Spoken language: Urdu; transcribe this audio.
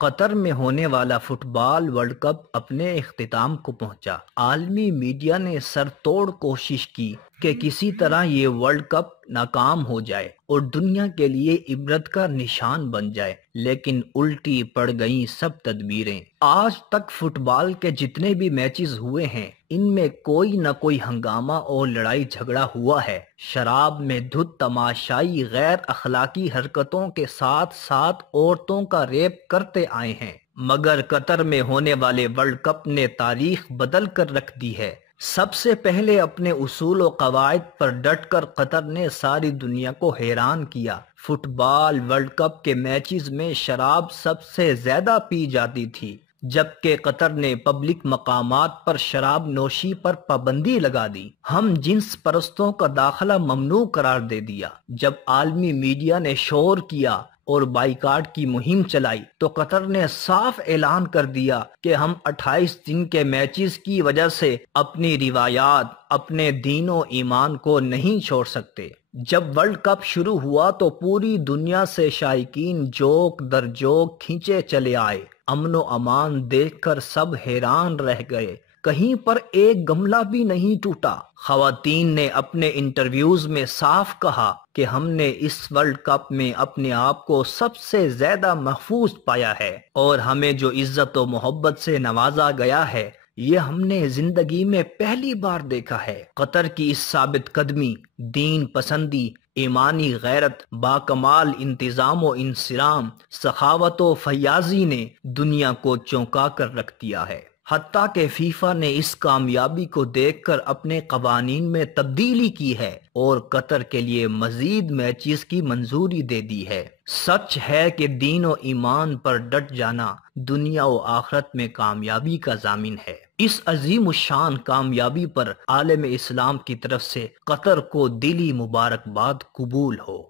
قطر میں ہونے والا فٹ بال ورلڈ کپ اپنے اختتام کو پہنچا۔ عالمی میڈیا نے سر توڑ کوشش کی کہ کسی طرح یہ ورلڈ کپ ناکام ہو جائے اور دنیا کے لیے عبرت کا نشان بن جائے، لیکن الٹی پڑ گئیں سب تدبیریں۔ آج تک فٹ بال کے جتنے بھی میچز ہوئے ہیں، ان میں کوئی نہ کوئی ہنگامہ اور لڑائی جھگڑا ہوا ہے۔ شراب میں دھت تماشائی غیر اخلاقی حرکتوں کے ساتھ ساتھ عورتوں کا ریپ کرتے آئے ہیں، مگر قطر میں ہونے والے ورلڈ کپ نے تاریخ بدل کر رکھ دی ہے۔ سب سے پہلے اپنے اصول و قواعد پر ڈٹ کر قطر نے ساری دنیا کو حیران کیا۔ فٹ بال ورلڈ کپ کے میچز میں شراب سب سے زیادہ پی جاتی تھی، جبکہ قطر نے پبلک مقامات پر شراب نوشی پر پابندی لگا دی۔ ہم جنس پرستوں کا داخلہ ممنوع قرار دے دیا۔ جب عالمی میڈیا نے شور کیا اور بائیکاٹ کی مہم چلائی تو قطر نے صاف اعلان کر دیا کہ ہم 28 دن کے میچز کی وجہ سے اپنی روایات، اپنے دین و ایمان کو نہیں چھوڑ سکتے۔ جب ورلڈ کپ شروع ہوا تو پوری دنیا سے شائقین جوک در جوک کھینچے چلے آئے۔ امن و امان دیکھ کر سب حیران رہ گئے، کہیں پر ایک گملہ بھی نہیں ٹوٹا۔ خواتین نے اپنے انٹرویوز میں صاف کہا کہ ہم نے اس ورلڈ کپ میں اپنے آپ کو سب سے زیادہ محفوظ پایا ہے، اور ہمیں جو عزت و محبت سے نوازا گیا ہے یہ ہم نے زندگی میں پہلی بار دیکھا ہے۔ قطر کی اس ثابت قدمی، دین پسندی، ایمانی غیرت، باکمال انتظام و انصرام، سخاوت و فیاضی نے دنیا کو چونکا کر رکھ دیا ہے۔ حتیٰ کہ فیفا نے اس کامیابی کو دیکھ کر اپنے قوانین میں تبدیلی کی ہے اور قطر کے لیے مزید میچز کی منظوری دے دی ہے۔ سچ ہے کہ دین و ایمان پر ڈٹ جانا دنیا و آخرت میں کامیابی کا ضامن ہے۔ اس عظیم الشان کامیابی پر عالم اسلام کی طرف سے قطر کو دلی مبارکباد قبول ہو۔